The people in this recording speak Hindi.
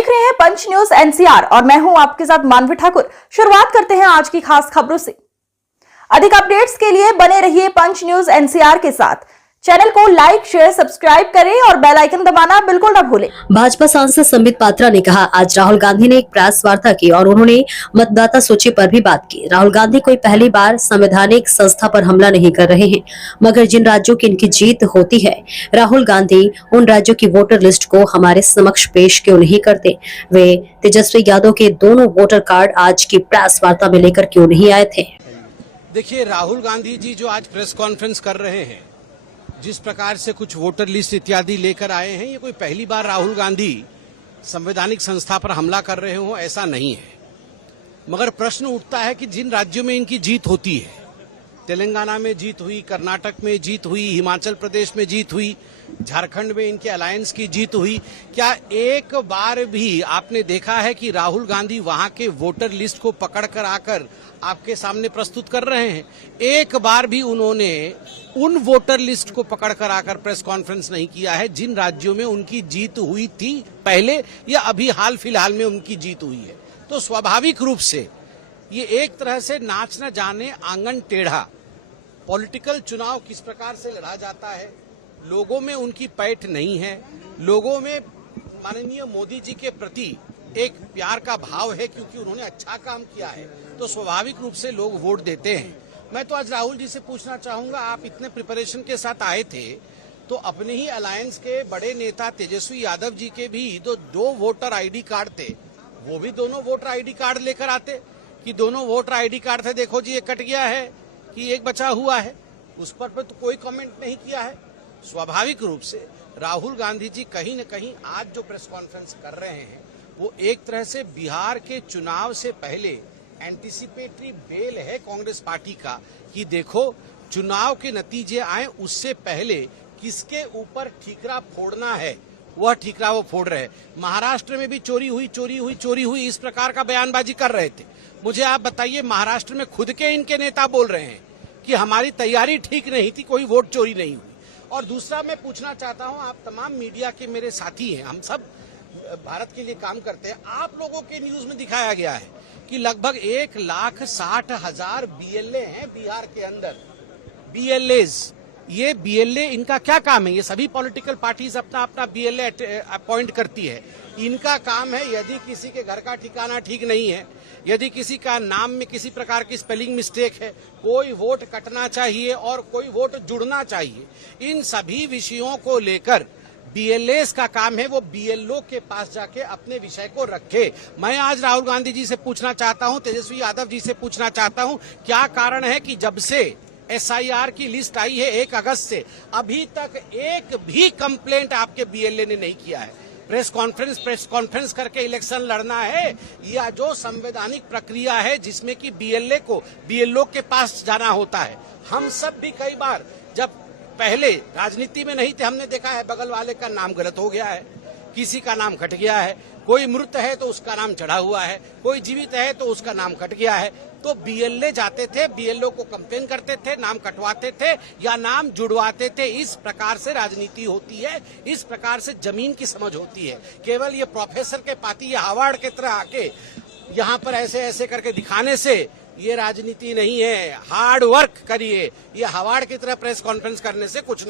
देख रहे हैं पंच न्यूज एनसीआर और मैं हूं आपके साथ मानवी ठाकुर। शुरुआत करते हैं आज की खास खबरों से। अधिक अपडेट्स के लिए बने रहिए पंच न्यूज एनसीआर के साथ। चैनल को लाइक, शेयर, सब्सक्राइब करें और बेल आइकन दबाना बिल्कुल न भूलें। भाजपा सांसद संबित पात्रा ने कहा, आज राहुल गांधी ने एक प्रेस वार्ता की और उन्होंने मतदाता सूची पर भी बात की। राहुल गांधी कोई पहली बार संवैधानिक संस्था पर हमला नहीं कर रहे हैं, मगर जिन राज्यों की इनकी जीत होती है, राहुल गांधी उन राज्यों की वोटर लिस्ट को हमारे समक्ष पेश क्यों नहीं करते? वे तेजस्वी यादव के दोनों वोटर कार्ड आज की प्रेस वार्ता में लेकर क्यों नहीं आए थे? देखिए, राहुल गांधी जी जो आज प्रेस कॉन्फ्रेंस कर रहे हैं, जिस प्रकार से कुछ वोटर लिस्ट इत्यादि लेकर आए हैं, ये कोई पहली बार राहुल गांधी संवैधानिक संस्था पर हमला कर रहे हो, ऐसा नहीं है। मगर प्रश्न उठता है कि जिन राज्यों में इनकी जीत होती है, तेलंगाना में जीत हुई, कर्नाटक में जीत हुई, हिमाचल प्रदेश में जीत हुई, झारखंड में इनके अलायंस की जीत हुई, क्या एक बार भी आपने देखा है कि राहुल गांधी वहां के वोटर लिस्ट को पकड़ कर आकर आपके सामने प्रस्तुत कर रहे हैं? एक बार भी उन्होंने उन वोटर लिस्ट को पकड़ कर आकर प्रेस कॉन्फ्रेंस नहीं किया है जिन राज्यों में उनकी जीत हुई थी पहले या अभी हाल फिलहाल में उनकी जीत हुई है। तो स्वाभाविक रूप से ये एक तरह से नाच न जाने आंगन टेढ़ा पॉलिटिकल चुनाव किस प्रकार से लड़ा जाता है, लोगों में उनकी पैठ नहीं है, लोगों में माननीय मोदी जी के प्रति एक प्यार का भाव है क्योंकि उन्होंने अच्छा काम किया है, तो स्वाभाविक रूप से लोग वोट देते हैं। मैं तो आज राहुल जी से पूछना चाहूंगा, आप इतने प्रिपरेशन के साथ आए थे तो अपने ही अलायंस के बड़े नेता तेजस्वी यादव जी के भी तो 2 वोटर आईडी कार्ड थे, वो भी दोनों वोटर आईडी कार्ड लेकर आते कि दोनों वोटर आईडी कार्ड थे, देखो जी ये कट गया है कि एक बचा हुआ है, उस पर तो कोई कमेंट नहीं किया है। स्वाभाविक रूप से राहुल गांधी जी कहीं न कहीं आज जो प्रेस कॉन्फ्रेंस कर रहे हैं वो एक तरह से बिहार के चुनाव से पहले एंटीसिपेटरी बेल है कांग्रेस पार्टी का कि देखो चुनाव के नतीजे आए उससे पहले किसके ऊपर ठीकरा फोड़ना है, वह ठीकरा वो फोड़ रहे हैं। महाराष्ट्र में भी चोरी हुई इस प्रकार का बयानबाजी कर रहे थे। मुझे आप बताइए, महाराष्ट्र में खुद के इनके नेता बोल रहे हैं कि हमारी तैयारी ठीक नहीं थी, कोई वोट चोरी नहीं हुई। और दूसरा मैं पूछना चाहता हूं, आप तमाम मीडिया के मेरे साथी हैं, हम सब भारत के लिए काम करते हैं, आप लोगों के न्यूज में दिखाया गया है कि लगभग 1,60,000 BLA हैं बिहार के अंदर। BLAs, ये BLA इनका क्या काम है? ये सभी पॉलिटिकल पार्टीज अपना अपना BLA अपॉइंट करती है। इनका काम है यदि किसी के घर का ठिकाना ठीक नहीं है, यदि किसी का नाम में किसी प्रकार की स्पेलिंग मिस्टेक है, कोई वोट कटना चाहिए और कोई वोट जुड़ना चाहिए, इन सभी विषयों को लेकर BLAs का काम है वो BLO के पास जाके अपने विषय को रखे। मैं आज राहुल गांधी जी से पूछना चाहता हूं, तेजस्वी यादव जी से पूछना चाहता हूं, क्या कारण है कि जब से SIR की लिस्ट आई है 1 अगस्त से अभी तक एक भी कंप्लेंट आपके BLA ने नहीं किया है? प्रेस कॉन्फ्रेंस करके इलेक्शन लड़ना है या जो संवैधानिक प्रक्रिया है जिसमें कि BLO के पास जाना होता है? हम सब भी कई बार जब पहले राजनीति में नहीं थे, हमने देखा है बगल वाले का नाम गलत हो गया है, किसी का नाम कट गया है, कोई मृत है तो उसका नाम चढ़ा हुआ है, कोई जीवित है तो उसका नाम कट गया है। तो BLA जाते थे, BLO को कंप्लेन करते थे, नाम कटवाते थे या नाम जुड़वाते थे। इस प्रकार से राजनीति होती है, इस प्रकार से जमीन की समझ होती है। केवल ये प्रोफेसर के पाती या हार्वर्ड की तरह आके यहाँ पर ऐसे ऐसे करके दिखाने से ये राजनीति नहीं है। हार्ड वर्क करिए, ये हार्वर्ड की तरह प्रेस कॉन्फ्रेंस करने से कुछ नहीं।